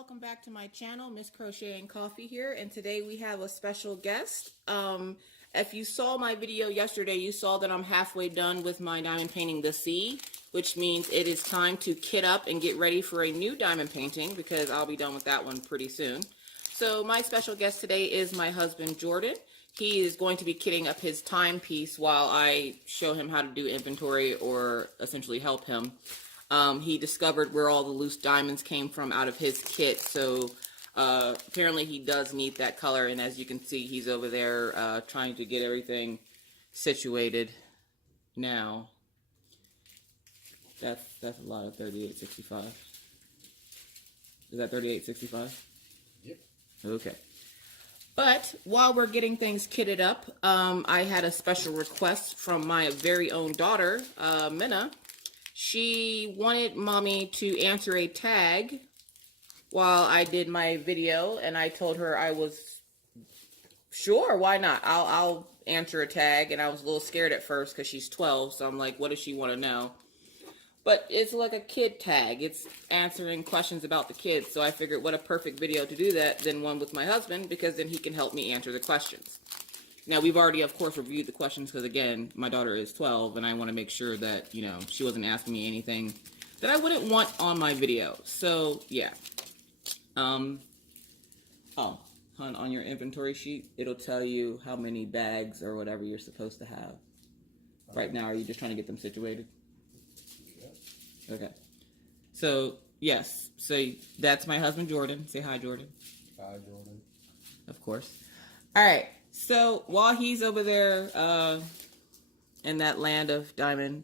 welcome back to my channel. Miss Crochet and Coffee here, and today we have a special guest. If you saw my video yesterday, you saw that I'm halfway done with my diamond painting the sea, which means it is time to kit up and get ready for a new diamond painting because I'll be done with that one pretty soon. So my special guest today is my husband Jordan. He is going to be kitting up his timepiece while I show him how to do inventory, or essentially help him. He discovered where all the loose diamonds came from out of his kit, so apparently he does need that color, and as you can see, he's over there trying to get everything situated now. That's a lot of 3865. Is that 3865? Yep. Okay. But while we're getting things kitted up, I had a special request from my very own daughter, Minna. She wanted mommy to answer a tag while I did my video, and I told her I was sure, why not? I'll answer a tag, and I was a little scared at first because she's 12, so I'm like, what does she want to know? But it's like a kid tag. It's answering questions about the kids, so I figured what a perfect video to do that than one with my husband, because then he can help me answer the questions. Now, we've already, of course, reviewed the questions because, again, my daughter is 12, and I want to make sure that, you know, she wasn't asking me anything that I wouldn't want on my video. So, yeah. Oh, hon, on your inventory sheet, it'll tell you how many bags or whatever you're supposed to have. Right now, are you just trying to get them situated? Yeah. Okay. So, yes. So, that's my husband, Jordan. Say hi, Jordan. Hi, Jordan. Of course. All right. So while he's over there in that land of diamond,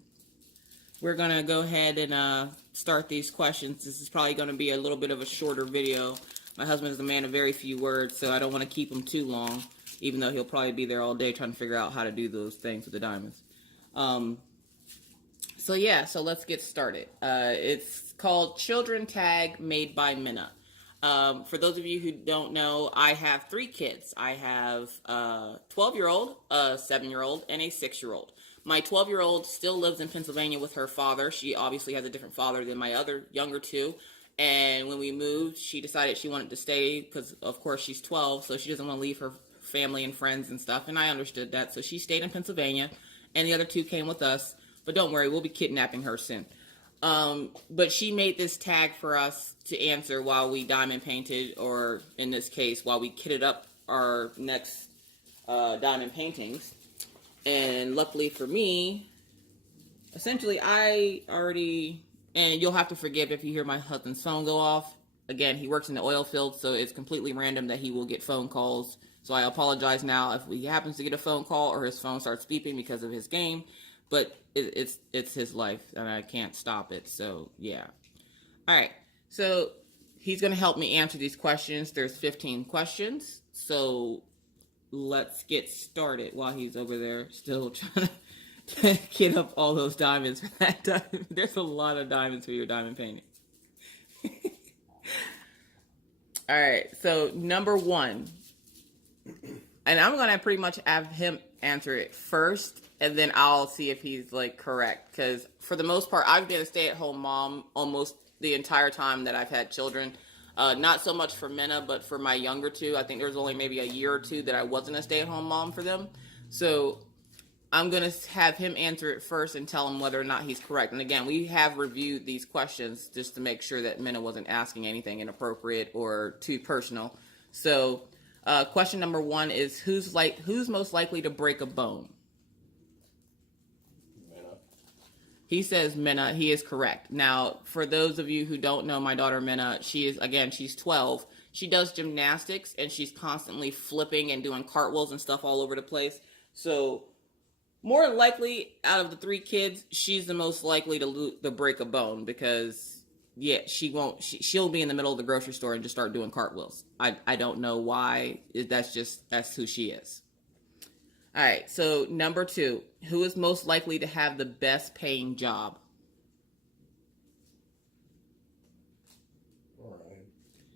we're going to go ahead and start these questions. This is probably going to be a little bit of a shorter video. My husband is a man of very few words, so I don't want to keep him too long, even though he'll probably be there all day trying to figure out how to do those things with the diamonds. So yeah, so let's get started. It's called Children Tag, made by Minna. For those of you who don't know, I have 3 kids. I have a 12-year-old, a 7-year-old, and a 6-year-old. My 12-year-old still lives in Pennsylvania with her father. She obviously has a different father than my other younger 2. And when we moved, she decided she wanted to stay because, of course, she's 12, so she doesn't want to leave her family and friends and stuff. And I understood that. So she stayed in Pennsylvania, and the other 2 came with us. But don't worry, we'll be kidnapping her soon. But she made this tag for us to answer while we diamond painted, or in this case, while we kitted up our next diamond paintings. And luckily for me, essentially I already, and you'll have to forgive if you hear my husband's phone go off. Again, he works in the oil field, so it's completely random that he will get phone calls. So I apologize now if he happens to get a phone call or his phone starts beeping because of his game. But it's his life, and I can't stop it. So, yeah. All right. So, he's going to help me answer these questions. There's 15 questions. So, let's get started while he's over there still trying to get up all those diamonds for that diamond. There's a lot of diamonds for your diamond painting. All right. So, number 1. And I'm going to pretty much have him answer it first, and then I'll see if he's, like, correct. Because for the most part, I've been a stay-at-home mom almost the entire time that I've had children. Not so much for Minna, but for my younger 2. I think there was only maybe a year or 2 that I wasn't a stay-at-home mom for them. So I'm going to have him answer it first and tell him whether or not he's correct. And again, we have reviewed these questions just to make sure that Minna wasn't asking anything inappropriate or too personal. So question number 1 is, who's most likely to break a bone? He says Minna. He is correct. Now, for those of you who don't know my daughter Minna, she's 12. She does gymnastics, and she's constantly flipping and doing cartwheels and stuff all over the place. So, more than likely, out of the 3 kids, she's the most likely to break a bone because, yeah, she'll be in the middle of the grocery store and just start doing cartwheels. I don't know why. That's who she is. All right, so number 2, who is most likely to have the best paying job?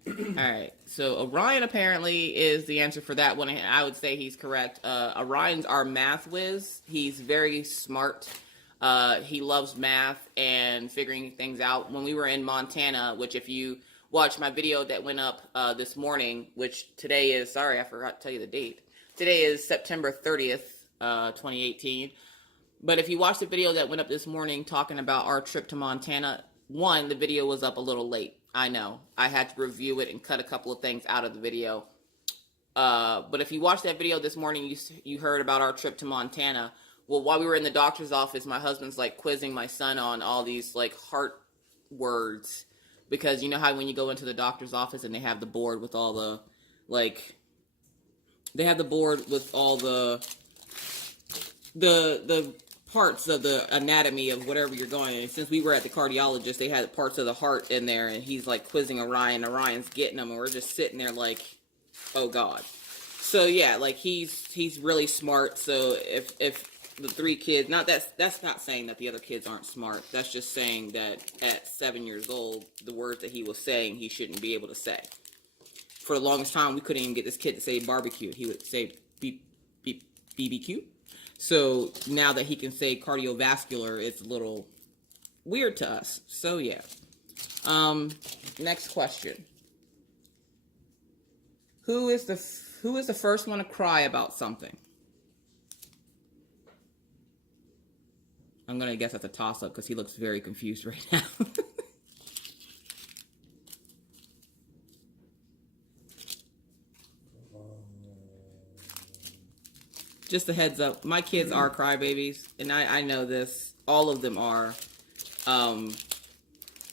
Orion. All right, so Orion apparently is the answer for that one. I would say he's correct. Orion's our math whiz. He's very smart. He loves math and figuring things out. When we were in Montana, which if you watched my video that went up this morning, which today is, sorry, I forgot to tell you the date. Today is September 30th, 2018. But if you watch the video that went up this morning talking about our trip to Montana, one, the video was up a little late. I know. I had to review it and cut a couple of things out of the video. But if you watched that video this morning, you heard about our trip to Montana. Well, while we were in the doctor's office, my husband's like quizzing my son on all these like heart words. Because you know how when you go into the doctor's office and they have the board with all the, like, they have the board with all the parts of the anatomy of whatever you're going. And since we were at the cardiologist, they had parts of the heart in there, and he's like quizzing Orion. Orion's getting them, and we're just sitting there like, oh God. So yeah, like he's really smart. So if the three kids, that's not saying that the other kids aren't smart. That's just saying that at 7 years old, the words that he was saying he shouldn't be able to say. For the longest time, we couldn't even get this kid to say barbecue. He would say beep beep BBQ. So now that he can say cardiovascular, it's a little weird to us. So yeah. Next question. Who is the first one to cry about something? I'm going to guess that's a toss-up because he looks very confused right now. Just a heads up, my kids are crybabies, and I know this. All of them are.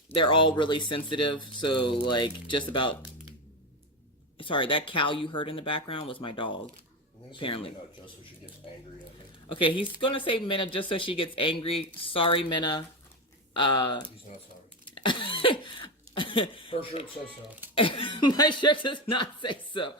They're all really sensitive, so like just about... Sorry, that cow you heard in the background was my dog, apparently. Just so she gets angry at me. Okay, he's going to say Minna just so she gets angry. Sorry, Minna. He's not sorry. Her shirt says so. My shirt does not say so.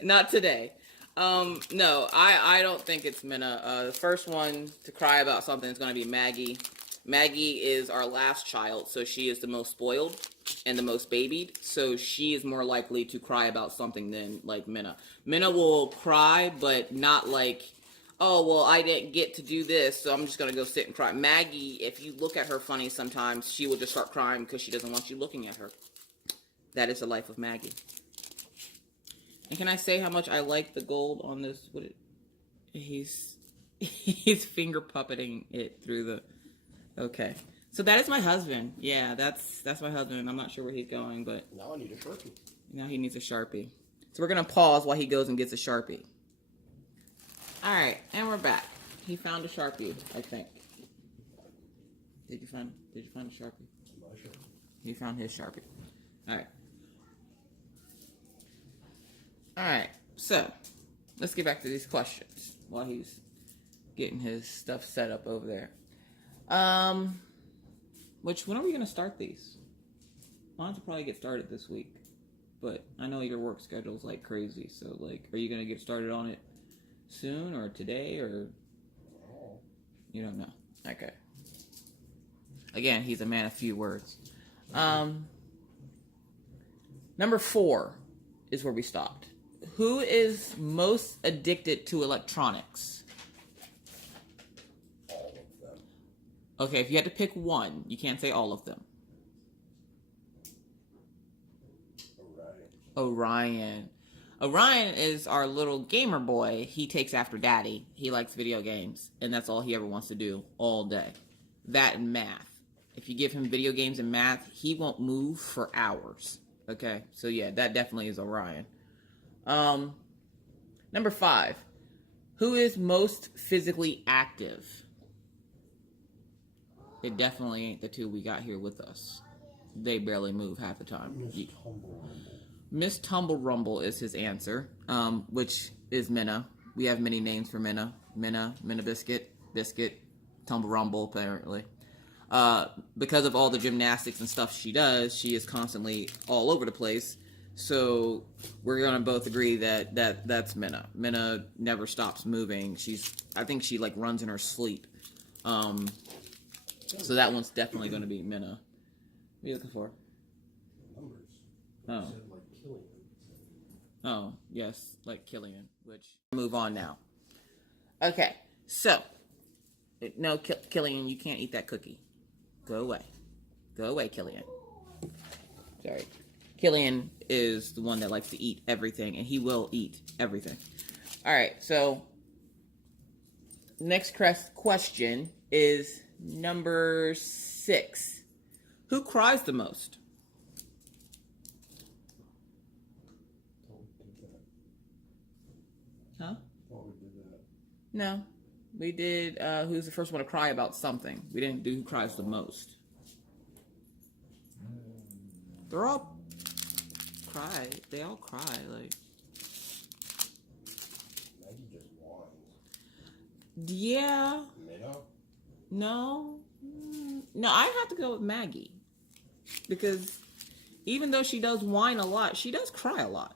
Not today. No, I don't think it's Minna. The first one to cry about something is going to be Maggie. Maggie is our last child, so she is the most spoiled and the most babied. So she is more likely to cry about something than like Minna. Minna will cry, but not like, oh, well, I didn't get to do this, so I'm just going to go sit and cry. Maggie, if you look at her funny sometimes, she will just start crying because she doesn't want you looking at her. That is the life of Maggie. And can I say how much I like the gold on this? He's finger puppeting it through the... Okay. So that is my husband. Yeah, that's my husband. I'm not sure where he's going, but... Now I need a Sharpie. Now he needs a Sharpie. So we're going to pause while he goes and gets a Sharpie. Alright, and we're back. He found a Sharpie, I think. Did you find a Sharpie? My Sharpie. He found his Sharpie. Alright. Alright, so let's get back to these questions while he's getting his stuff set up over there. When are we going to start these? Mine will probably get started this week, but I know your work schedule's like crazy, so like, are you going to get started on it soon or today or? You don't know. Okay. Again, he's a man of few words. Number 4 is where we stopped. Who is most addicted to electronics? All of them. Okay, if you had to pick one, you can't say all of them. Orion. Orion is our little gamer boy. He takes after daddy. He likes video games, and that's all he ever wants to do all day. That and math. If you give him video games and math, he won't move for hours. Okay, so yeah, that definitely is Orion. Number 5. Who is most physically active? It definitely ain't the two we got here with us. They barely move half the time. Miss Tumble Rumble is his answer, which is Minna. We have many names for Minna. Minna Biscuit, Tumble Rumble, apparently. Because of all the gymnastics and stuff she does, she is constantly all over the place. So we're gonna both agree that's Minna. Minna never stops moving. I think she like runs in her sleep. So that one's definitely gonna be Minna. What are you looking for? Numbers. Oh. Said like Killian. Oh, yes, like Killian, which... Move on now. Okay, so... No, Killian, you can't eat that cookie. Go away. Go away, Killian. Sorry. Killian is the one that likes to eat everything, and he will eat everything. All right, so next question is number 6. Who cries the most? Huh? No. We did who's the first one to cry about something. We didn't do who cries the most. They're all cry. They all cry. Like, Maggie just whines. yeah. Minna? No. No, I have to go with Maggie. Because even though she does whine a lot, she does cry a lot.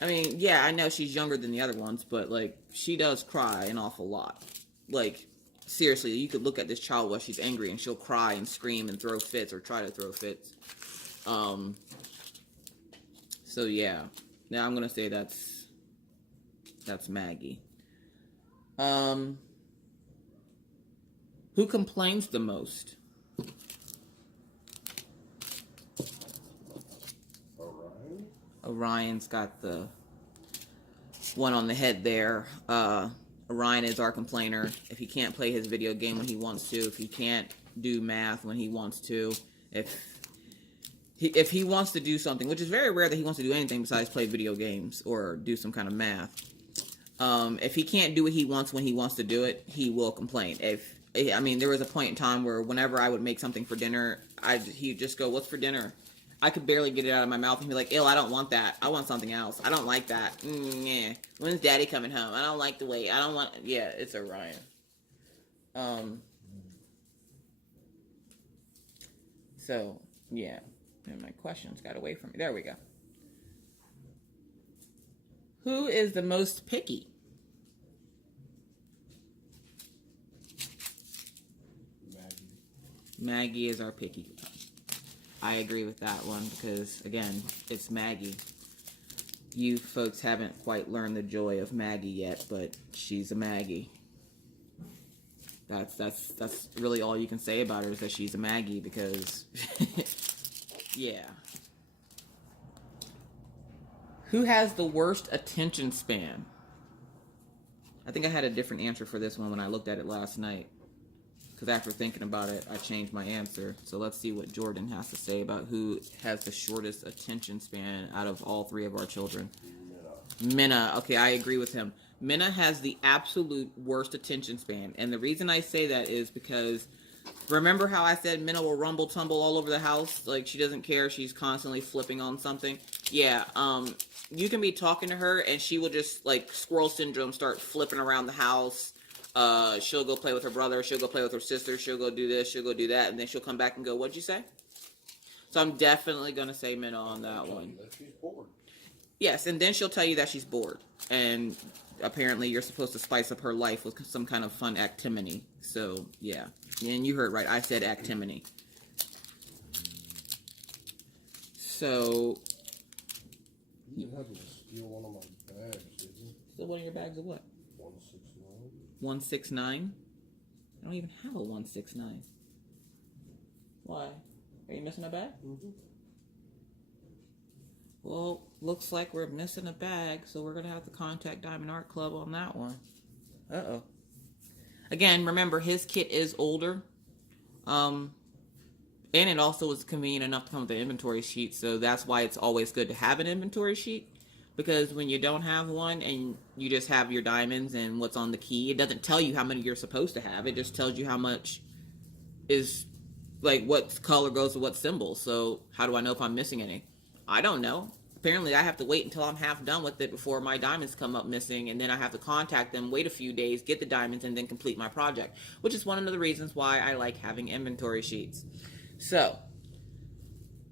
I mean, yeah, I know she's younger than the other ones, but, like, she does cry an awful lot. Like, seriously, you could look at this child while she's angry and she'll cry and scream and throw fits or try to throw fits. So, yeah. Now I'm going to say that's Maggie. Who complains the most? Orion's got the one on the head there. Orion is our complainer. If he can't play his video game when he wants to, if he can't do math when he wants to, if he wants to do something, which is very rare that he wants to do anything besides play video games or do some kind of math. If he can't do what he wants when he wants to do it, he will complain. I mean, there was a point in time where whenever I would make something for dinner, he'd just go, "What's for dinner?" I could barely get it out of my mouth and be like, "Ew, I don't want that. I want something else. I don't like that. Yeah. When's Daddy coming home? I don't like the wait. I don't want." Yeah, it's Orion. So yeah, and my questions got away from me. There we go. Who is the most picky? Maggie is our picky. I agree with that one because, again, it's Maggie. You folks haven't quite learned the joy of Maggie yet, but she's a Maggie. That's really all you can say about her is that she's a Maggie because, yeah. Who has the worst attention span? I think I had a different answer for this one when I looked at it last night. Because after thinking about it, I changed my answer. So let's see what Jordan has to say about who has the shortest attention span out of all 3 of our children. Minna. Okay, I agree with him. Minna has the absolute worst attention span. And the reason I say that is because, remember how I said Minna will rumble tumble all over the house? Like, she doesn't care. She's constantly flipping on something. Yeah, you can be talking to her and she will just, like, squirrel syndrome, start flipping around the house. She'll go play with her brother, she'll go play with her sister, she'll go do this, she'll go do that, and then she'll come back and go, "What'd you say?" So I'm definitely going to say Minna on that one. She's bored. Yes, and then she'll tell you that she's bored. And apparently you're supposed to spice up her life with some kind of fun activity. So, yeah. And you heard right, I said activity. So... You happened to steal one of my bags, did you? Steal one of your bags of what? 169. 169? I don't even have a 169. Why? Are you missing a bag? Mm-hmm. Well, looks like we're missing a bag, so we're going to have to contact Diamond Art Club on that one. Uh-oh. Again, remember, his kit is older. And it also was convenient enough to come with an inventory sheet, so that's why it's always good to have an inventory sheet. Because when you don't have one and you just have your diamonds and what's on the key, it doesn't tell you how many you're supposed to have. It just tells you how much is, like, what color goes with what symbol. So how do I know if I'm missing any? I don't know. Apparently, I have to wait until I'm half done with it before my diamonds come up missing, and then I have to contact them, wait a few days, get the diamonds, and then complete my project. Which is one of the reasons why I like having inventory sheets. So,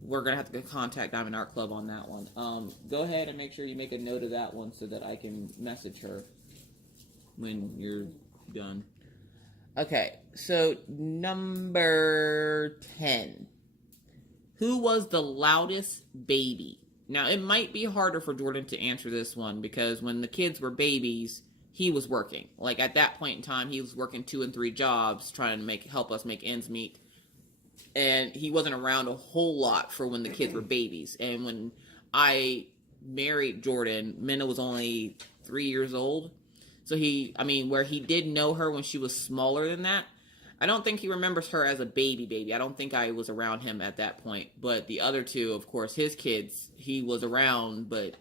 we're going to have to contact Diamond Art Club on that one. Go ahead and make sure you make a note of that one so that I can message her when you're done. Okay, so number 10. Who was the loudest baby? Now, it might be harder for Jordan to answer this one because when the kids were babies, he was working. Like, at that point in time, he was working 2 and 3 jobs trying to help us make ends meet. and he wasn't around a whole lot for when the kids were babies. And when I married Jordan, Minna was only 3 years old. So where he did know her when she was smaller than that, I don't think he remembers her as a baby. I don't think I was around him at that point. But the other two, of course, his kids, he was around, but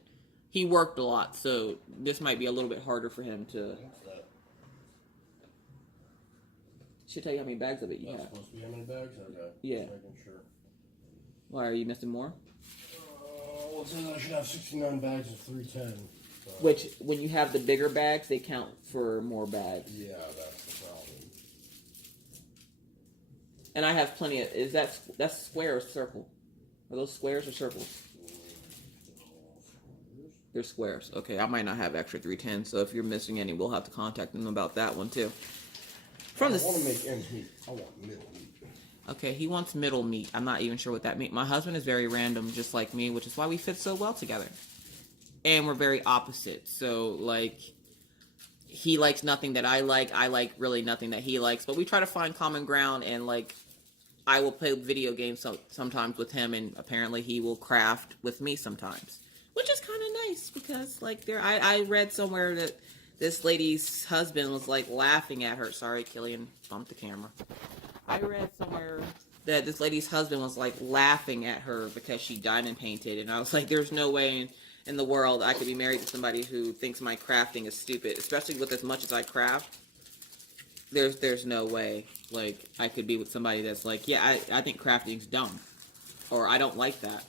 he worked a lot. So this might be a little bit harder for him to... Should tell you how many bags of it you have. Supposed to be how many bags? Okay. Yeah. Just making sure. Why, are you missing more? Well, it says I should have 69 bags of 310. So. Which, when you have the bigger bags, they count for more bags. Yeah, that's the problem. And I have plenty of... That's square or circle? Are those squares or circles? They're squares. Okay, I might not have extra 310, so if you're missing any, we'll have to contact them about that one, too. I want to make ends meet. I want middle meat. Okay, he wants middle meat. I'm not even sure what that means. My husband is very random, just like me, which is why we fit so well together. And we're very opposite. So, like, he likes nothing that I like really nothing that he likes. But we try to find common ground, and, like, I will play video games sometimes with him, and apparently he will craft with me sometimes. Which is kind of nice, because, like, I read somewhere that this lady's husband was, like, laughing at her. Sorry, Killian, bumped the camera. I read somewhere that this lady's husband was, like, laughing at her because she diamond painted. And I was like, there's no way in the world I could be married to somebody who thinks my crafting is stupid. Especially with as much as I craft. There's no way, like, I could be with somebody that's like, yeah, I think crafting's dumb. Or I don't like that.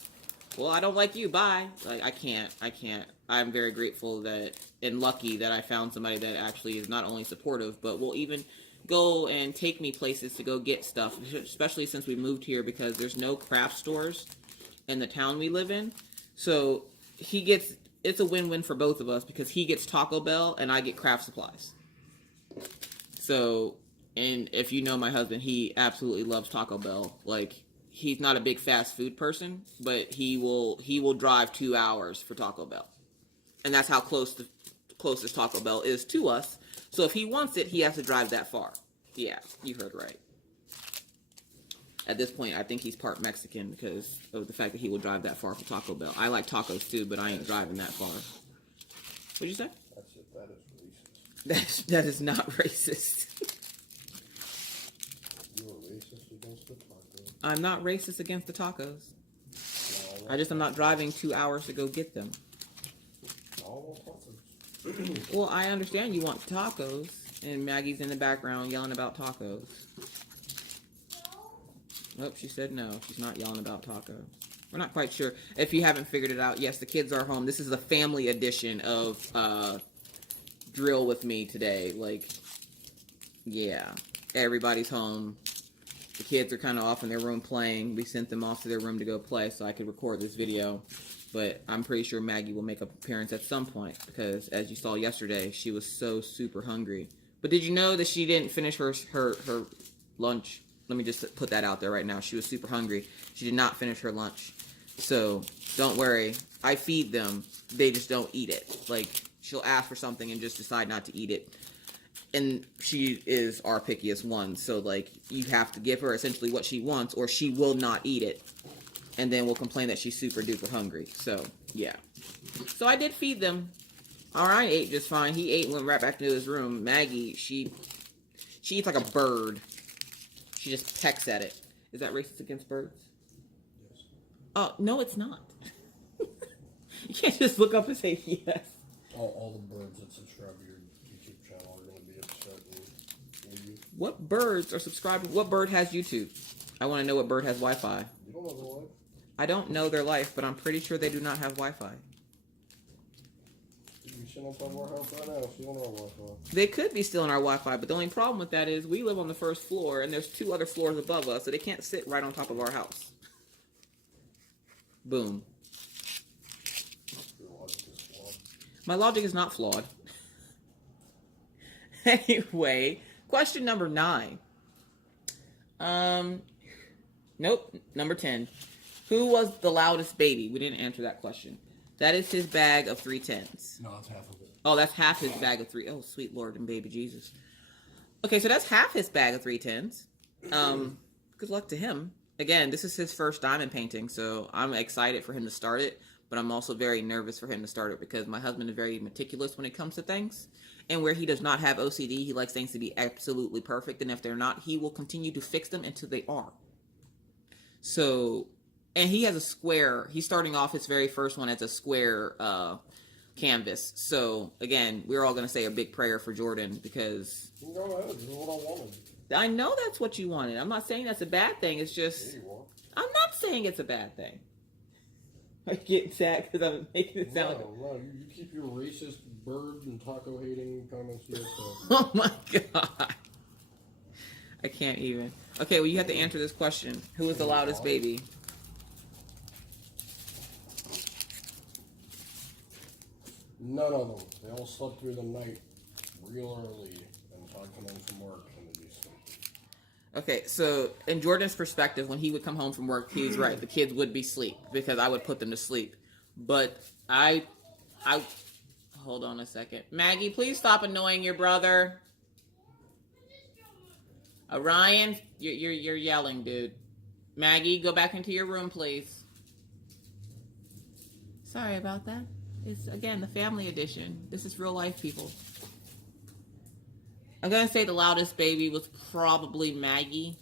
Well, I don't like you, bye. Like, I can't. I'm very grateful that, and lucky that I found somebody that actually is not only supportive, but will even go and take me places to go get stuff, especially since we moved here, because there's no craft stores in the town we live in. So, it's a win-win for both of us, because he gets Taco Bell and I get craft supplies. So, and if you know my husband, he absolutely loves Taco Bell. Like, he's not a big fast food person, but he will drive 2 hours for Taco Bell. And that's how close the closest Taco Bell is to us. So if he wants it, he has to drive that far. Yeah, you heard right. At this point, I think he's part Mexican because of the fact that he will drive that far for Taco Bell. I like tacos too, but I ain't driving that far. What'd you say? That's it. That is racist. That is not racist. You are racist against the tacos. I'm not racist against the tacos. No, I'm not driving 2 hours to go get them. all tacos. Well, I understand you want tacos, and Maggie's in the background yelling about tacos. Nope, she said no. She's not yelling about tacos. We're not quite sure. If you haven't figured it out, yes, the kids are home. This is the family edition of Drill with Me today. Like, yeah, everybody's home. The kids are kind of off in their room playing. We sent them off to their room to go play so I could record this video. But I'm pretty sure Maggie will make an appearance at some point because, as you saw yesterday, she was so super hungry. But did you know that she didn't finish her lunch? Let me just put that out there right now. She was super hungry. She did not finish her lunch. So, don't worry. I feed them. They just don't eat it. Like, she'll ask for something and just decide not to eat it. And she is our pickiest one. So, like, you have to give her essentially what she wants or she will not eat it. And then we'll complain that she's super duper hungry. So, yeah. So, I did feed them. Alright, ate just fine. He ate and went right back into his room. Maggie, she eats like a bird. She just pecks at it. Is that racist against birds? Yes. Oh, no, it's not. You can't just look up and say yes. All the birds that subscribe to your YouTube channel are going to be upset with you. What birds are subscribing? What bird has YouTube? I want to know what bird has Wi-Fi. You don't know the life? I don't know their life, but I'm pretty sure they do not have Wi-Fi. You're sitting on top of our house right now, so you don't know our Wi-Fi. They could be stealing our Wi-Fi, but the only problem with that is we live on the first floor, and there's 2 other floors above us, so they can't sit right on top of our house. Boom. Your logic is flawed. My logic is not flawed. Anyway, question number 9. Nope, number 10. Who was the loudest baby? We didn't answer that question. That is his bag of 310s. No, that's half of it. Oh, that's half his bag of 3. Oh, sweet Lord and baby Jesus. Okay, so that's half his bag of 310s. Good luck to him. again, this is his first diamond painting, so I'm excited for him to start it, but I'm also very nervous for him to start it because my husband is very meticulous when it comes to things. And where he does not have OCD, he likes things to be absolutely perfect. And if they're not, he will continue to fix them until they are. So, and he has a square. He's starting off his very first one as a square canvas. So, again, we're all going to say a big prayer for Jordan because... Go ahead, this is what I wanted. I know that's what you wanted. I'm not saying that's a bad thing. It's just... Yeah, you are. I'm not saying it's a bad thing. I get sad because I'm making it sound... No, you keep your racist bird and taco hating comments to yourself. Oh my god. I can't even. Okay, well, you have to answer this question. Who is the loudest baby? None of them. They all slept through the night real early and Todd come home from work and they'd be asleep. Okay, so in Jordan's perspective, when he would come home from work, he's right. The kids would be asleep because I would put them to sleep. But I hold on a second. Maggie, please stop annoying your brother. Ryan, you're yelling, dude. Maggie, go back into your room, please. Sorry about that. It's, again, the family edition. This is real life, people. I'm going to say the loudest baby was probably Maggie.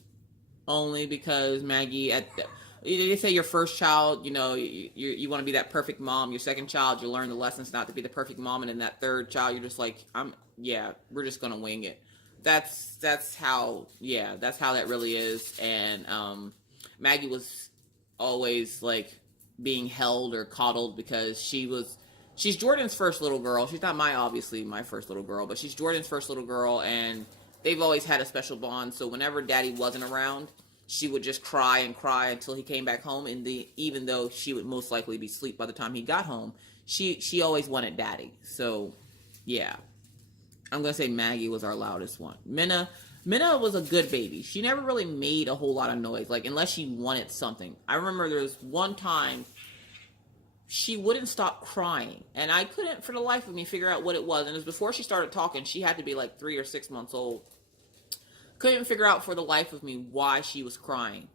Only because Maggie, they say your first child, you know, you want to be that perfect mom. Your second child, you learn the lessons not to be the perfect mom. And then that third child, you're just like, we're just going to wing it. That's how that really is. And Maggie was always like being held or coddled because she's Jordan's first little girl. She's not obviously my first little girl, but she's Jordan's first little girl, and they've always had a special bond. So whenever Daddy wasn't around, she would just cry and cry until he came back home. And even though she would most likely be asleep by the time he got home, she always wanted Daddy. So yeah. I'm going to say Maggie was our loudest one. Minna was a good baby. She never really made a whole lot of noise, like, unless she wanted something. I remember there was one time she wouldn't stop crying, and I couldn't, for the life of me, figure out what it was. And it was before she started talking. She had to be like 3 or 6 months old. Couldn't figure out for the life of me why she was crying.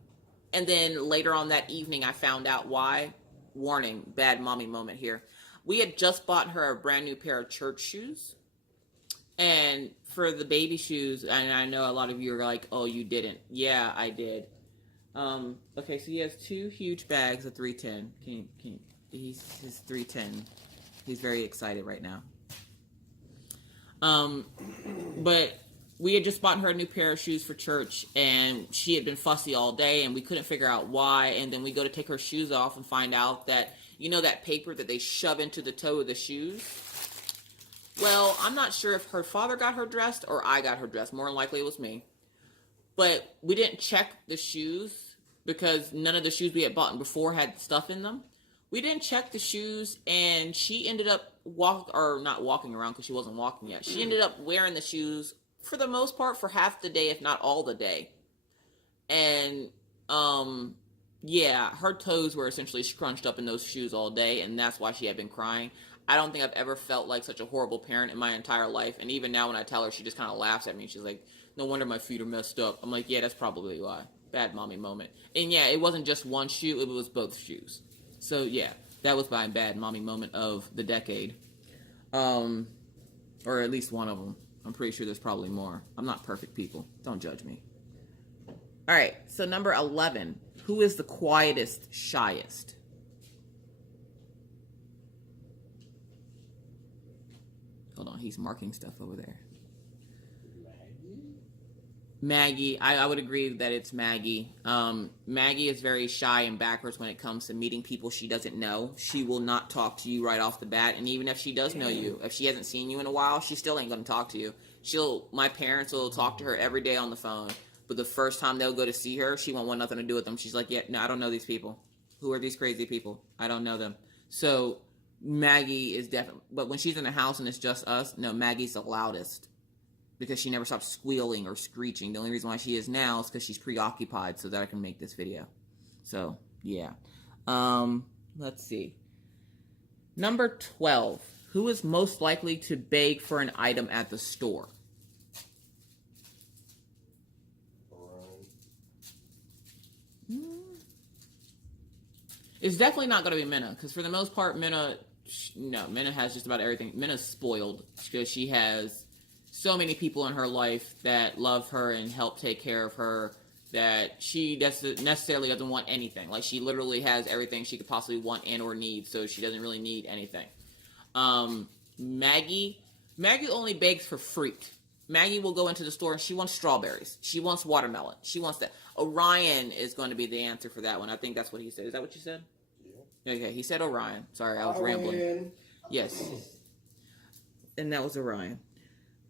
And then later on that evening, I found out why. Warning, bad mommy moment here. We had just bought her a brand new pair of church shoes. And for the baby shoes, and I know a lot of you are like, oh, you didn't. Yeah, I did. Okay, so he has 2 huge bags of 310. He's 310. He's very excited right now. But we had just bought her a new pair of shoes for church, and she had been fussy all day, and we couldn't figure out why. And then we go to take her shoes off and find out that, you know, that paper that they shove into the toe of the shoes? Well, I'm not sure if her father got her dressed or I got her dressed. More than likely it was me. But we didn't check the shoes because none of the shoes we had bought before had stuff in them. We didn't check the shoes, and she ended up not walking around because she wasn't walking yet. She ended up wearing the shoes for the most part for half the day, if not all the day. And her toes were essentially scrunched up in those shoes all day, and that's why she had been crying. I don't think I've ever felt like such a horrible parent in my entire life. And even now when I tell her, she just kind of laughs at me. She's like, no wonder my feet are messed up. I'm like, yeah, that's probably why. Bad mommy moment. And yeah, it wasn't just one shoe. It was both shoes. So yeah, that was my bad mommy moment of the decade. Or at least one of them. I'm pretty sure there's probably more. I'm not perfect, people. Don't judge me. All right, so number 11. Who is the quietest, shyest? Hold on, he's marking stuff over there. Maggie, I would agree that it's Maggie. Maggie is very shy and backwards when it comes to meeting people she doesn't know. She will not talk to you right off the bat, and even if she does know you, if she hasn't seen you in a while, she still ain't going to talk to you. My parents will talk to her every day on the phone, but the first time they'll go to see her, she won't want nothing to do with them. She's like, yeah, no, I don't know these people. Who are these crazy people? I don't know them. So Maggie is definitely, but when she's in the house and it's just us, no, Maggie's the loudest because she never stops squealing or screeching. The only reason why she is now is because she's preoccupied so that I can make this video. So, yeah. Let's see. Number 12. Who is most likely to beg for an item at the store? It's definitely not going to be Minna, because for the most part, Minna has just about everything. Minna's spoiled because she has so many people in her life that love her and help take care of her that she necessarily doesn't want anything. Like, she literally has everything she could possibly want and or need, so she doesn't really need anything. Maggie only begs for fruit. Maggie will go into the store and she wants strawberries. She wants watermelon. She wants that. Orion is going to be the answer for that one. I think that's what he said. Is that what you said? Yeah. Okay, he said Orion. Sorry, I was rambling. Yes. And that was Orion.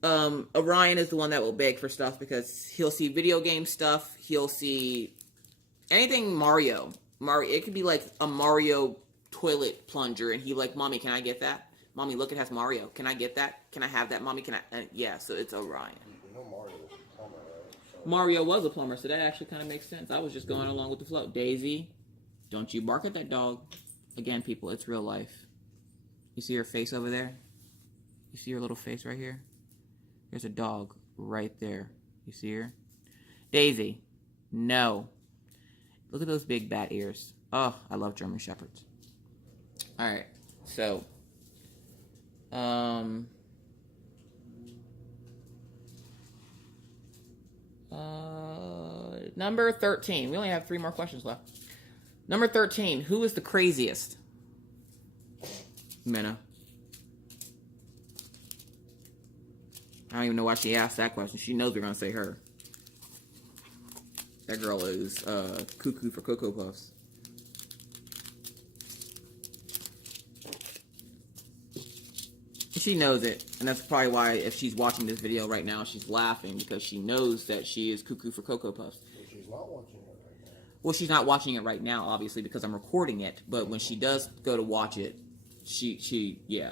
Orion is the one that will beg for stuff because he'll see video game stuff. He'll see anything Mario. It could be like a Mario toilet plunger, and he like, Mommy, can I get that? Mommy, look, it has Mario. Can I get that? Can I have that? Mommy, can I? Yeah, so it's Orion. You know Mario was a plumber, right? So. Mario was a plumber, so that actually kind of makes sense. I was just going along with the flow. Daisy, don't you bark at that dog. Again, people, it's real life. You see her face over there? You see her little face right here? There's a dog right there. You see her? Daisy, no. Look at those big bat ears. Oh, I love German Shepherds. All right, so... number 13. We only have 3 more questions left. Number 13. Who is the craziest? Minna. I don't even know why she asked that question. She knows we're going to say her. That girl is cuckoo for Cocoa Puffs. She knows it, and that's probably why if she's watching this video right now, she's laughing because she knows that she is cuckoo for Cocoa Puffs. But she's not watching it right now. Well, she's not watching it right now, obviously, because I'm recording it. But when she does go to watch it, yeah.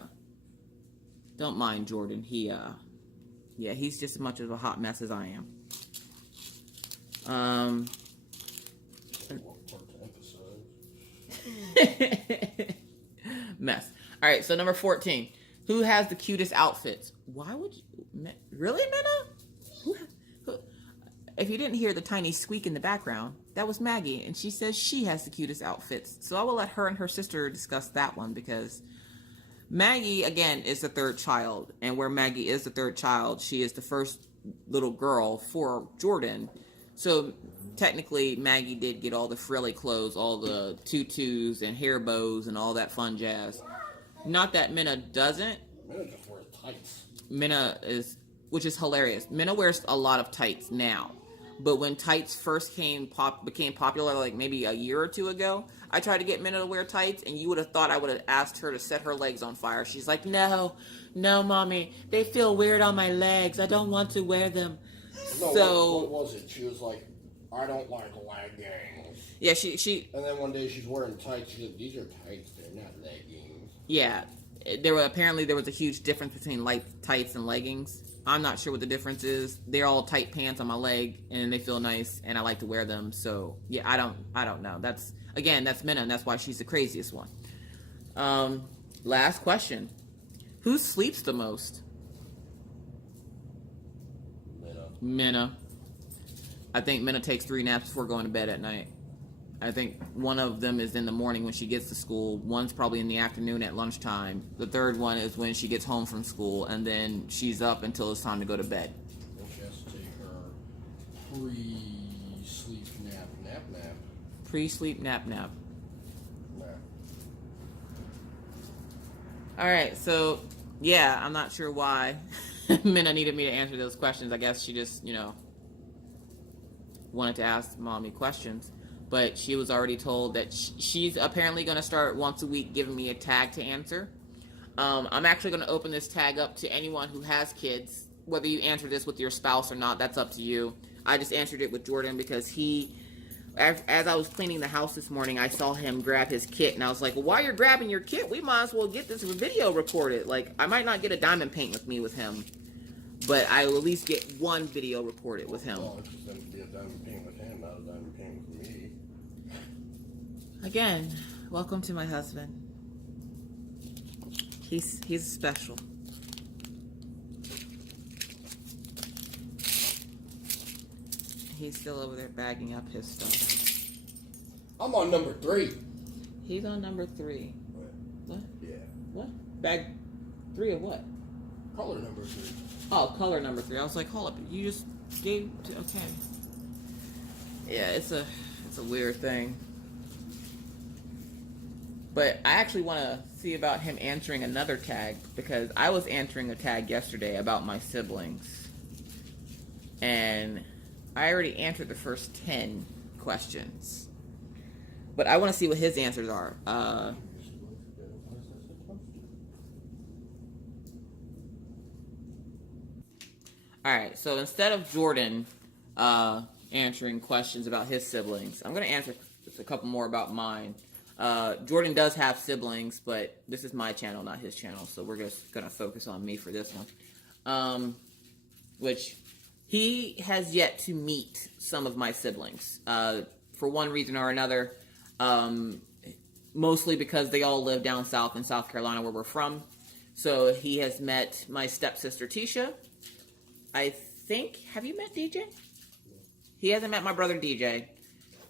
Don't mind Jordan. Yeah, he's just as much of a hot mess as I am. Mess. All right, so number 14. Who has the cutest outfits? Why would you... Really, Minna? If you didn't hear the tiny squeak in the background, that was Maggie, and she says she has the cutest outfits. So I will let her and her sister discuss that one, because Maggie, again, is the 3rd child. And where Maggie is the 3rd child, she is the first little girl for Jordan. So technically, Maggie did get all the frilly clothes, all the tutus and hair bows and all that fun jazz. Not that Minna doesn't. Minna just wears tights. Which is hilarious. Minna wears a lot of tights now. But when tights first became popular, like maybe a year or 2 ago, I tried to get Minna to wear tights, and you would have thought I would have asked her to set her legs on fire. She's like, no, Mommy, they feel weird on my legs. I don't want to wear them. No, so what was it? She was like, I don't like leggings. Yeah, she. And then one day she's wearing tights. She's like, these are tights. They're not leggings. Yeah, there was a huge difference between light tights and leggings. I'm not sure what the difference is. They're all tight pants on my leg, and they feel nice, and I like to wear them. So yeah, I don't know. That's Minna, and that's why she's the craziest one. Last question: who sleeps the most? Minna. I think Minna takes 3 naps before going to bed at night. I think one of them is in the morning when she gets to school. One's probably in the afternoon at lunchtime. The 3rd one is when she gets home from school, and then she's up until it's time to go to bed. And she has to take her pre-sleep nap. Pre-sleep nap. All right, so yeah, I'm not sure why Minna needed me to answer those questions. I guess she just, wanted to ask Mommy questions. But she was already told that she's apparently going to start once a week giving me a tag to answer. I'm actually going to open this tag up to anyone who has kids. Whether you answer this with your spouse or not, that's up to you. I just answered it with Jordan because as I was cleaning the house this morning, I saw him grab his kit. And I was like, well, while you're grabbing your kit, we might as well get this video recorded. Like, I might not get a diamond paint with me with him, but I will at least get one video recorded with him. Well, it's just going to be a diamond paint with him, not a diamond paint with me. Again, welcome to my husband. He's special. He's still over there bagging up his stuff. I'm on number 3. He's on number 3. What? Yeah. What? Bag 3 of what? Color number 3. Oh, color number 3. I was like, hold up, you just gave okay. Yeah, it's a weird thing. But I actually want to see about him answering another tag, because I was answering a tag yesterday about my siblings. And I already answered the first 10 questions. But I want to see what his answers are. Alright, so instead of Jordan answering questions about his siblings, I'm going to answer just a couple more about mine. Jordan does have siblings, but this is my channel, not his channel, so we're just going to focus on me for this one. Which, he has yet to meet some of my siblings, for one reason or another, mostly because they all live down south in South Carolina where we're from. So he has met my stepsister Tisha. I think, have you met DJ? He hasn't met my brother DJ.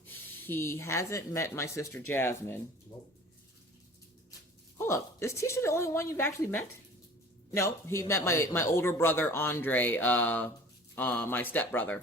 He hasn't met my sister Jasmine. Nope. Hold up, is Tisha the only one you've actually met? No, he met my older brother Andre, my stepbrother.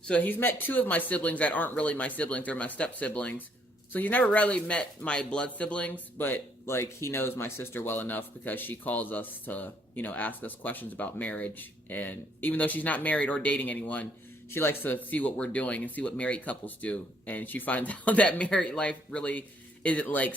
So he's met 2 of my siblings that aren't really my siblings, they're my step siblings. So he's never really met my blood siblings, but like he knows my sister well enough because she calls us to, you know, ask us questions about marriage. And even though she's not married or dating anyone, she likes to see what we're doing and see what married couples do. And she finds out that married life really isn't like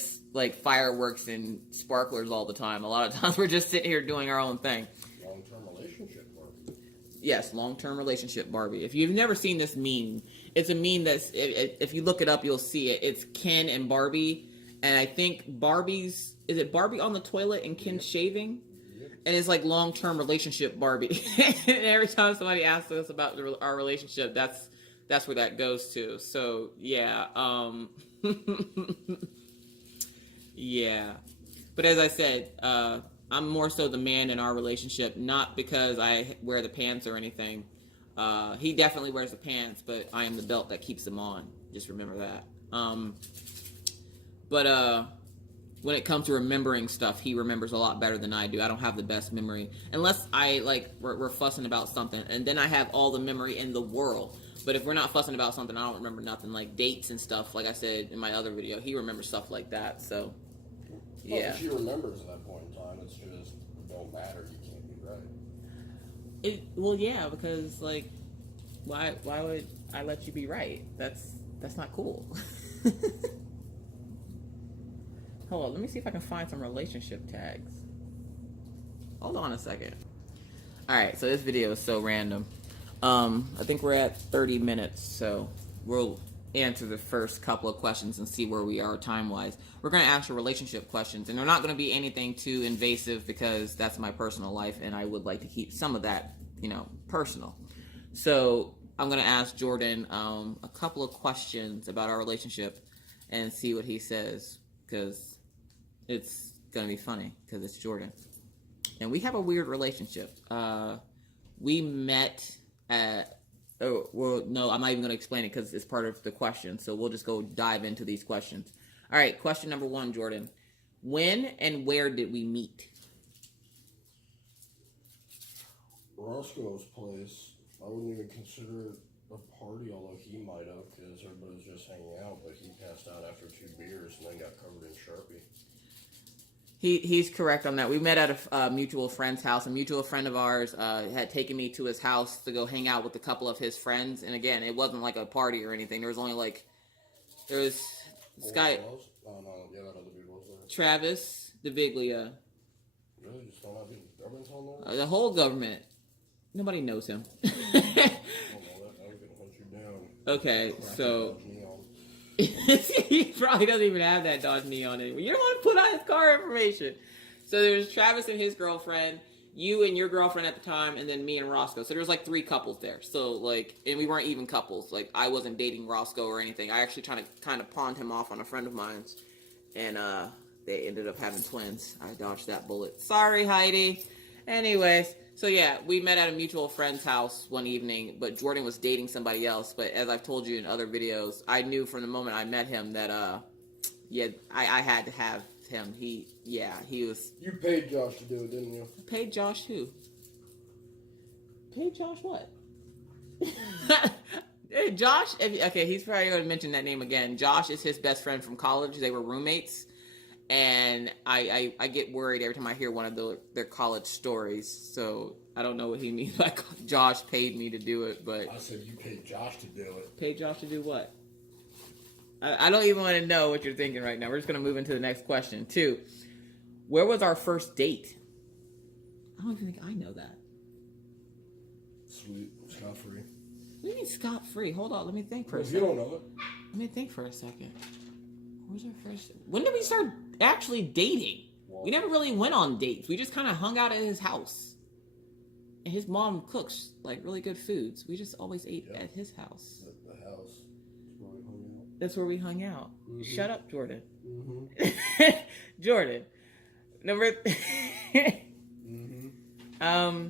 fireworks and sparklers all the time. A lot of times we're just sitting here doing our own thing. Long-term relationship, Barbie. Yes, long-term relationship Barbie. If you've never seen this meme, it's a meme that's, if you look it up, you'll see it. It's Ken and Barbie. And I think is it Barbie on the toilet and Ken shaving? And it's like long-term relationship Barbie. And every time somebody asks us about our relationship, that's where that goes to. So yeah, yeah. But as I said, I'm more so the man in our relationship, not because I wear the pants or anything. He definitely wears the pants, but I am the belt that keeps them on. Just remember that. When it comes to remembering stuff, he remembers a lot better than I do. I don't have the best memory. Unless we're fussing about something, and then I have all the memory in the world. But if we're not fussing about something, I don't remember nothing. Like dates and stuff, like I said in my other video, he remembers stuff like that, so, yeah. Well, she remembers at that point in time, it's just, it don't matter, you can't be right. Well, yeah, because, like, why would I let you be right? That's not cool. Hold on, let me see if I can find some relationship tags. Hold on a second. Alright, so this video is so random. I think we're at 30 minutes, so we'll answer the first couple of questions and see where we are time-wise. We're going to answer relationship questions, and they're not going to be anything too invasive because that's my personal life, and I would like to keep some of that, you know, personal. So I'm going to ask Jordan a couple of questions about our relationship and see what he says, because it's going to be funny because it's Jordan. And we have a weird relationship. We met at... Oh, well, no, I'm not even going to explain it because it's part of the question. So we'll just go dive into these questions. All right, question number 1, Jordan. When and where did we meet? Roscoe's place. I wouldn't even consider it a party, although he might have, because everybody was just hanging out, but he passed out after 2 beers and then got covered in Sharpie. He's correct on that. We met at a mutual friend's house. A mutual friend of ours had taken me to his house to go hang out with a couple of his friends. And again, it wasn't like a party or anything. There was only there was this guy, Oh, no, yeah, that other dude was there. Travis DeViglia. Really? Just don't have the government's on there? The whole government. Nobody knows him. I don't know that. I was going to hunt you down. Okay, so... Dodge Neon. He probably doesn't even have that Dodge Neon anymore. You don't want to put on his car information. So there's Travis and his girlfriend, you and your girlfriend at the time, and then me and Roscoe. So there was 3 couples there. So and we weren't even couples. I wasn't dating Roscoe or anything. I actually kind of pawned him off on a friend of mine's, and they ended up having twins. I dodged that bullet. Sorry, Heidi. Anyways, so yeah, we met at a mutual friend's house one evening, but Jordan was dating somebody else. But as I've told you in other videos, I knew from the moment I met him that Yeah, I had to have him. He was. You paid Josh to do it, didn't you? Paid Josh who? Paid Josh what? Hey, Josh, okay, he's probably going to mention that name again. Josh is his best friend from college. They were roommates. And I get worried every time I hear one of their college stories. So I don't know what he means by Josh paid me to do it. But I said you paid Josh to do it. Paid Josh to do what? I don't even want to know what you're thinking right now. We're just going to move into the next question. 2, where was our first date? I don't even think I know that. Sweet, scot-free. What do you mean scot-free? Hold on, let me think for a If second. you don't know it. Let me think for a second. What was our first... When did we start actually dating? Well, We never really went on dates. We just kind of hung out at his house. And his mom cooks, like, really good foods. We just always ate at his house. the house is where we hung out. That's where we hung out. Mhm. Shut up, Jordan. Mm-hmm. Jordan. Number... Mm-hmm.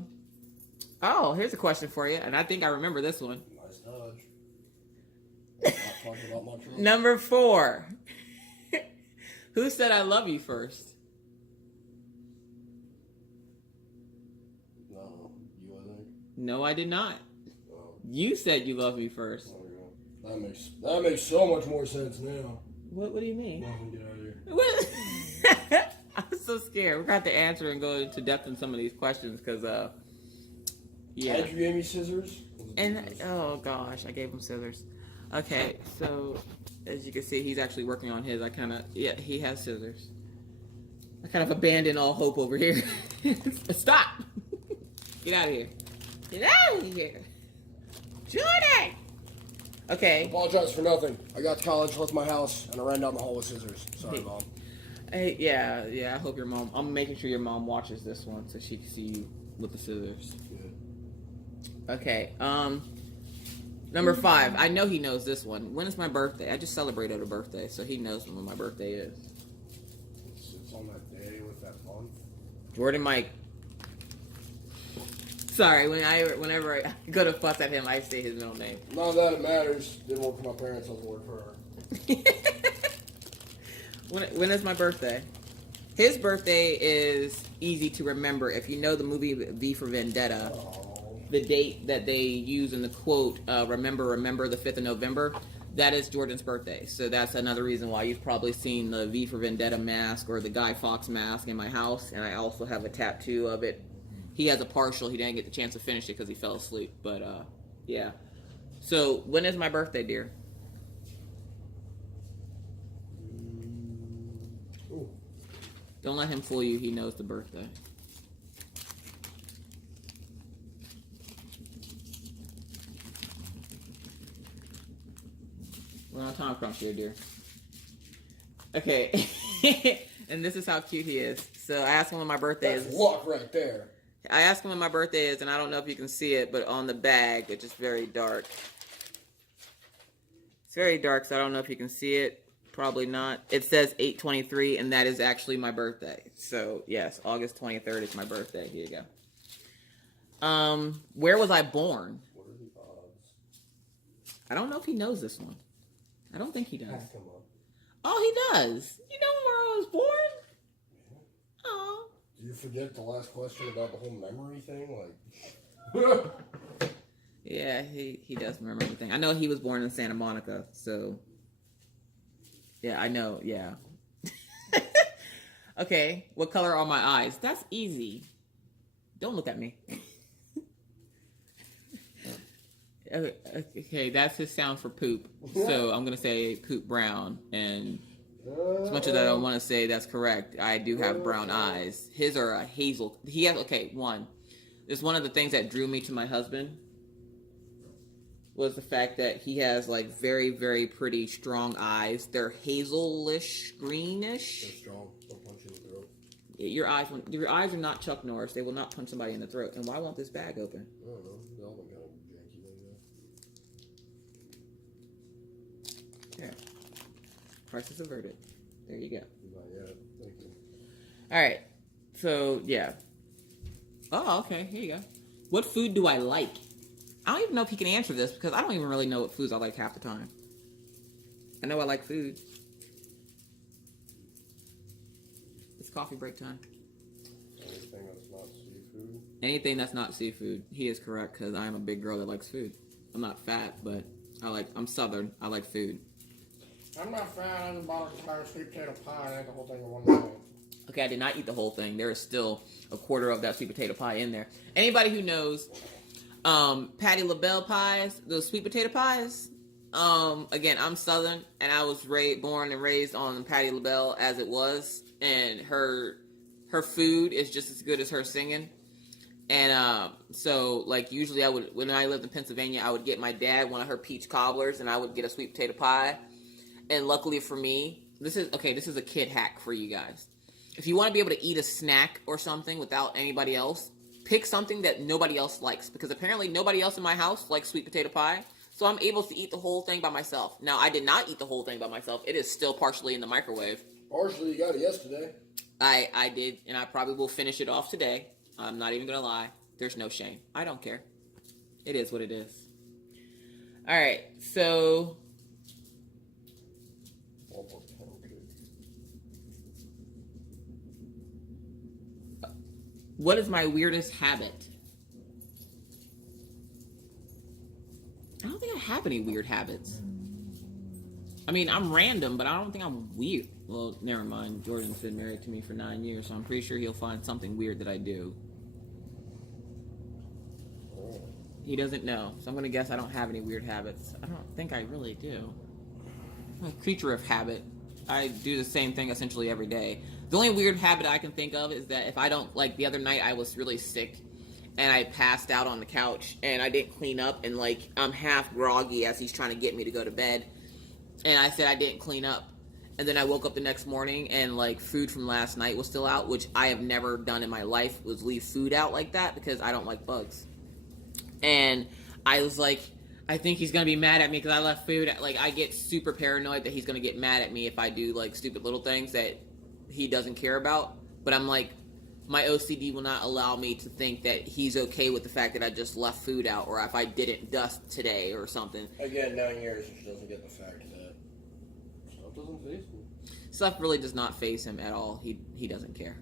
Oh, here's a question for you, and I think I remember this one. Nice dodge. Not talking about my truck. Number 4. Who said I love you first? No, you, I think. No, I did not. Oh, You said you love me first. there we go. That makes so much more sense now. What do you mean? Nothing, get out of here. What? I'm so scared. We're going to have to answer and go into depth in some of these questions because, yeah. Did you give me scissors? And, oh gosh, I gave him scissors. Okay, so as you can see, he's actually working on his. He has scissors. I kind of abandoned all hope over here. Stop! Get out of here. Get out of here. Jordan! Okay. Apologize for nothing. I got to college, left my house, and I ran down the hall with scissors. Sorry, Mom. Hey, yeah, I hope your mom... I'm making sure your mom watches this one so she can see you with the scissors. Good. Okay, number 5. I know he knows this one. When is my birthday? I just celebrated a birthday, so he knows when my birthday is. It's on that day with that month. Jordan Mike. Sorry, whenever I go to fuss at him, I say his middle name. Not that it matters. Didn't work for my parents, doesn't work for her. When is my birthday? His birthday is easy to remember. If you know the movie V for Vendetta, the date that they use in the quote, remember the 5th of November, that is Jordan's birthday. So that's another reason why you've probably seen the V for Vendetta mask or the Guy Fawkes mask in my house. And I also have a tattoo of it. He has a partial. He didn't get the chance to finish it because he fell asleep. But, yeah. So, when is my birthday, dear? Ooh. Don't let him fool you. He knows the birthday. We're on time crunch here, dear. Okay. And this is how cute he is. So, I asked him when my birthday That's is. luck right there. I asked him when my birthday is, and I don't know if you can see it, but on the bag, it's just very dark. It's very dark, so I don't know if you can see it. Probably not. It says 8/23, and that is actually my birthday. So, yes, August 23rd is my birthday. Here you go. Where was I born? What are the odds? I don't know if he knows this one. I don't think he does. Ask him up. Oh, he does. You know where I was born? Oh. Do you forget the last question about the whole memory thing? Like, Yeah, he does remember everything. I know he was born in Santa Monica, so yeah, I know. Yeah. Okay, what color are my eyes? That's easy. Don't look at me. Okay, that's his sound for poop. So I'm gonna say poop brown, and as much as I don't want to say that's correct, I do have brown eyes. His are a hazel. He has, okay, one. It's one of the things that drew me to my husband was the fact that he has like very, very pretty strong eyes. They're hazelish, greenish. they're strong. Don't punch you in the throat. Your eyes are not Chuck Norris. They will not punch somebody in the throat. And why won't this bag open? I don't know. They all look kind of janky like that. Here. Crisis averted. There you go. Not yet. Thank you. All right. So, yeah. Oh, okay. Here you go. What food do I like? I don't even know if he can answer this because I don't even really know what foods I like half the time. I know I like food. It's coffee break time. Anything that's not seafood? Anything that's not seafood. He is correct, because I am a big girl that likes food. I'm not fat, but I'm Southern. I like food. I'm not fat. I just bought an entire sweet potato pie and I ate the whole thing in one night. Okay, I did not eat the whole thing. There is still a quarter of that sweet potato pie in there. Anybody who knows Patti LaBelle pies, those sweet potato pies, again, I'm Southern, and I was born and raised on Patti LaBelle as it was, and her food is just as good as her singing. And so, like, usually when I lived in Pennsylvania, I would get my dad one of her peach cobblers, and I would get a sweet potato pie. And luckily for me, this is a kid hack for you guys. If you want to be able to eat a snack or something without anybody else, pick something that nobody else likes. Because apparently nobody else in my house likes sweet potato pie. So I'm able to eat the whole thing by myself. Now, I did not eat the whole thing by myself. It is still partially in the microwave. Partially, you got it yesterday. I did, and I probably will finish it off today. I'm not even going to lie. There's no shame. I don't care. It is what it is. All right, so... What is my weirdest habit? I don't think I have any weird habits. I mean, I'm random, but I don't think I'm weird. Well, never mind. Jordan's been married to me for 9 years, so I'm pretty sure he'll find something weird that I do. He doesn't know, so I'm going to guess I don't have any weird habits. I don't think I really do. I'm a creature of habit. I do the same thing essentially every day. The only weird habit I can think of is that if I don't, like the other night I was really sick and I passed out on the couch and I didn't clean up, and like I'm half groggy as he's trying to get me to go to bed, and I said I didn't clean up, and then I woke up the next morning and like food from last night was still out, which I have never done in my life, was leave food out like that because I don't like bugs. And I was like, I think he's going to be mad at me because I left food. Like, I get super paranoid that he's going to get mad at me if I do, like, stupid little things that he doesn't care about. But I'm like, my OCD will not allow me to think that he's okay with the fact that I just left food out, or if I didn't dust today or something. Again, 9 years, and she doesn't get the fact that stuff doesn't faze him. Stuff really does not faze him at all. He doesn't care.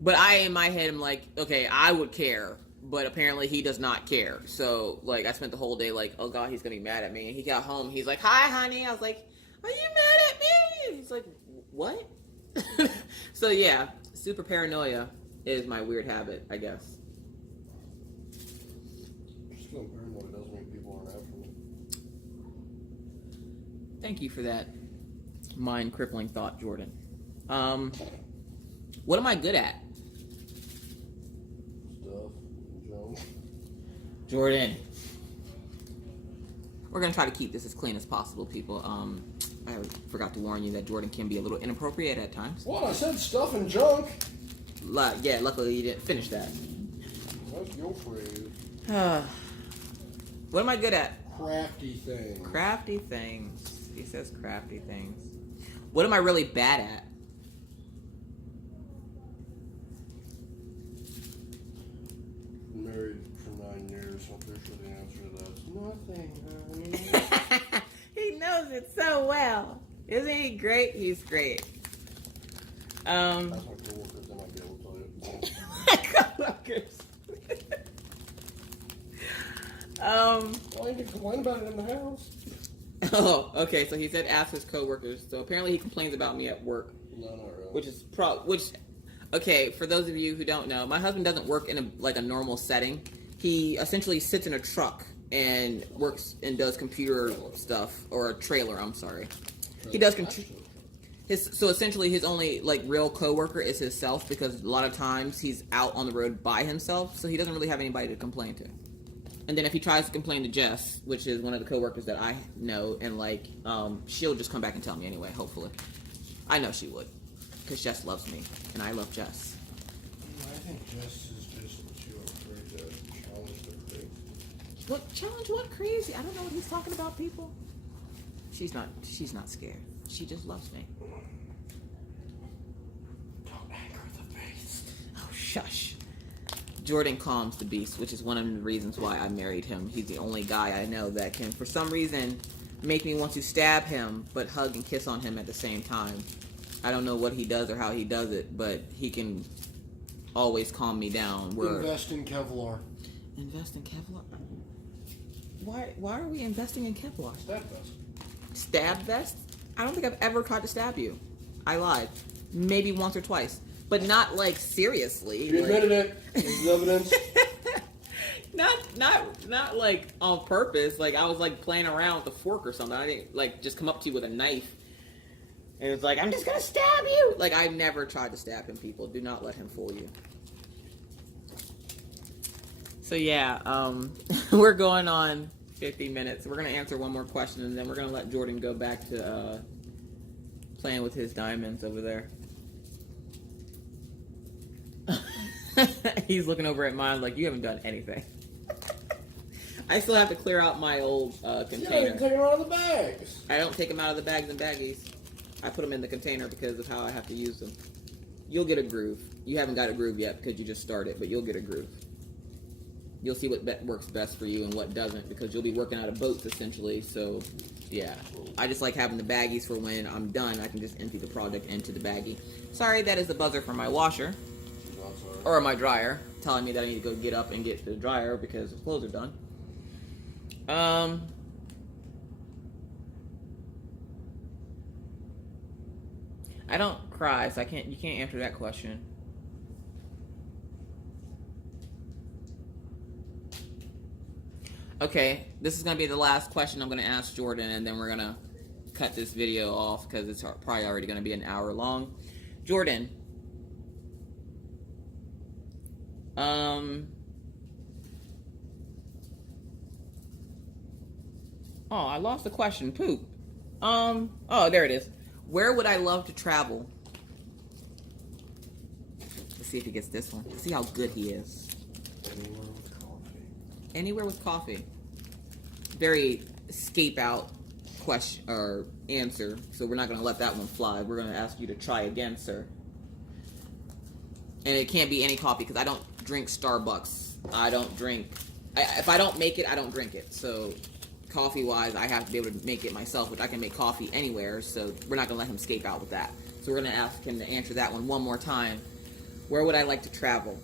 But I, in my head, am like, okay, I would care. But apparently he does not care. So, like, I spent the whole day like, oh, God, he's going to be mad at me. And he got home. He's like, hi, honey. I was like, are you mad at me? And he's like, what? So, yeah, super paranoia is my weird habit, I guess. Just feeling paranoid doesn't mean people aren't after me. Thank you for that mind-crippling thought, Jordan. What am I good at? Jordan. We're going to try to keep this as clean as possible, people. I forgot to warn you that Jordan can be a little inappropriate at times. What? I said stuff and junk. Yeah, luckily you didn't finish that. That's your phrase. What am I good at? Crafty things. Crafty things. He says crafty things. What am I really bad at? Married for 9 years, I'm pretty sure the answer to that's nothing, honey. He knows it so well. Isn't he great? He's great. That's my coworkers, they might be able to tell you. Coworkers. Well, you can complain about it in the house. Oh, okay. So he said ask his coworkers. So apparently he complains about me at work. No, not really. Which okay, for those of you who don't know, my husband doesn't work in a normal setting. He essentially sits in a truck and works and does computer stuff, or a trailer. I'm sorry. He does so essentially his only like real coworker is himself, because a lot of times he's out on the road by himself, so he doesn't really have anybody to complain to. And then if he tries to complain to Jess, which is one of the coworkers that I know, and like she'll just come back and tell me anyway. Hopefully, I know she would, because Jess loves me and I love Jess. I think Jess is just too afraid to challenge the crazy. What challenge? What crazy? I don't know what he's talking about, people. She's not scared. She just loves me. Don't anger the beast. Oh, shush. Jordan calms the beast, which is one of the reasons why I married him. He's the only guy I know that can, for some reason, make me want to stab him, but hug and kiss on him at the same time. I don't know what he does or how he does it, but he can always calm me down. Invest in Kevlar. Invest in Kevlar? Why are we investing in Kevlar? Stab vest. Stab vest? I don't think I've ever tried to stab you. I lied. Maybe once or twice. But not like seriously. You admitted it. There's evidence. Not like on purpose. Like I was like playing around with a fork or something. I didn't like just come up to you with a knife. And it's like, I'm just gonna stab you. Like I've never tried to stab him, people. Do not let him fool you. So yeah, we're going on 50 minutes. We're gonna answer one more question and then we're gonna let Jordan go back to playing with his diamonds over there. He's looking over at mine like, you haven't done anything. I still have to clear out my old container. You take them out of the bags. I don't take them out of the bags and baggies. I put them in the container because of how I have to use them. You'll get a groove. You haven't got a groove yet because you just started, but you'll get a groove. You'll see what works best for you and what doesn't because you'll be working out of boats essentially. So, yeah. I just like having the baggies for when I'm done. I can just empty the product into the baggie. Sorry, that is the buzzer for my washer. Or my dryer, telling me that I need to go get up and get the dryer because the clothes are done. I don't cry, so you can't answer that question. Okay, this is gonna be the last question I'm gonna ask Jordan, and then we're gonna cut this video off because it's probably already gonna be an hour long. Jordan. Oh, I lost the question. Poop. Oh, there it is. Where would I love to travel? Let's see if he gets this one. Let's see how good he is. Anywhere with coffee. Anywhere with coffee. Very escape out question or answer. So we're not going to let that one fly. We're going to ask you to try again, sir. And it can't be any coffee because I don't drink Starbucks. I don't drink. If I don't make it, I don't drink it. So coffee-wise, I have to be able to make it myself, which I can make coffee anywhere. So we're not going to let him escape out with that. So we're going to ask him to answer that one more time. Where would I like to travel?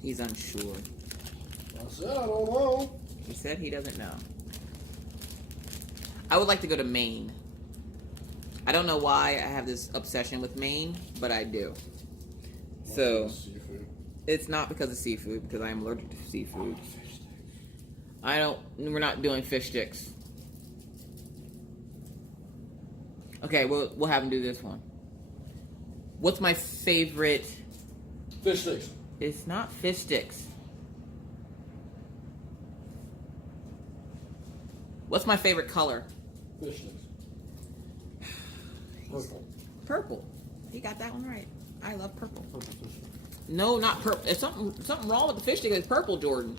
He's unsure. I said I don't know. He said he doesn't know. I would like to go to Maine. I don't know why I have this obsession with Maine, but I do. So, it's not because of seafood, because I am allergic to seafood. We're not doing fish sticks. Okay, we'll have him do this one. What's my favorite? Fish sticks. It's not fish sticks. What's my favorite color? Fish sticks. Purple. Purple. He got that one right. I love purple. Purple fish sticks. No, not purple. It's something wrong with the fish stick. It's purple, Jordan.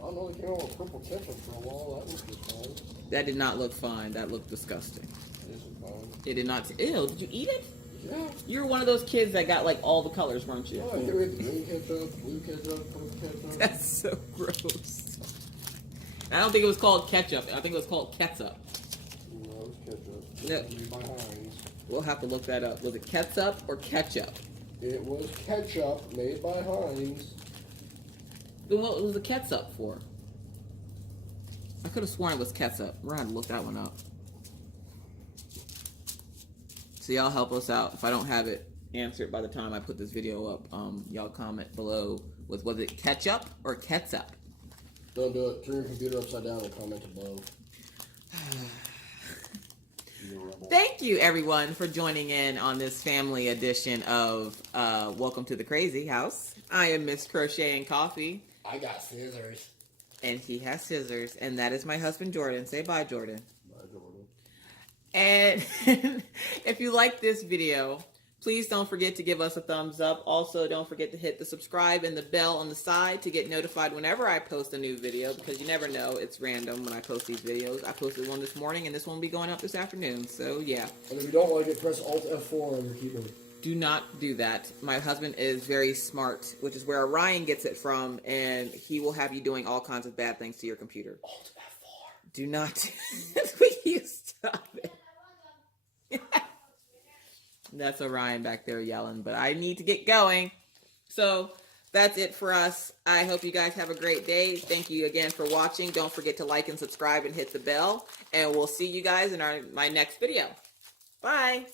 I know they came out with purple ketchup for a while. That looked just fine. That did not look fine. That looked disgusting. It isn't fine. It did not. Ew, did you eat it? Yeah. You were one of those kids that got like all the colors, weren't you? Oh, you had green ketchup, blue ketchup, purple ketchup. That's so gross. I don't think it was called ketchup. I think it was called ketchup. No, it was ketchup. No. It was made by Heinz. We'll have to look that up. Was it ketchup or ketchup? It was ketchup made by Heinz. Then what was the ketchup for? I could have sworn it was ketchup. We're going to look that one up. So y'all help us out. If I don't have it answered by the time I put this video up, y'all comment below. Was it ketchup or ketchup? Don't do it. Turn your computer upside down and comment below. Thank you, everyone, for joining in on this family edition of Welcome to the Crazy House. I am Miss Crochet and Coffee. I got scissors. And he has scissors. And that is my husband, Jordan. Say bye, Jordan. Bye, Jordan. And if you like this video, please don't forget to give us a thumbs up. Also, don't forget to hit the subscribe and the bell on the side to get notified whenever I post a new video, because you never know. It's random when I post these videos. I posted one this morning, and this one will be going up this afternoon. So, yeah. And if you don't like it, press Alt F4 on your keyboard. Do not do that. My husband is very smart, which is where Orion gets it from, and he will have you doing all kinds of bad things to your computer. Alt F4. Do not. Will you stop it? That's Orion back there yelling, but I need to get going. So that's it for us. I hope you guys have a great day. Thank you again for watching. Don't forget to like and subscribe and hit the bell, and we'll see you guys in my next video. Bye.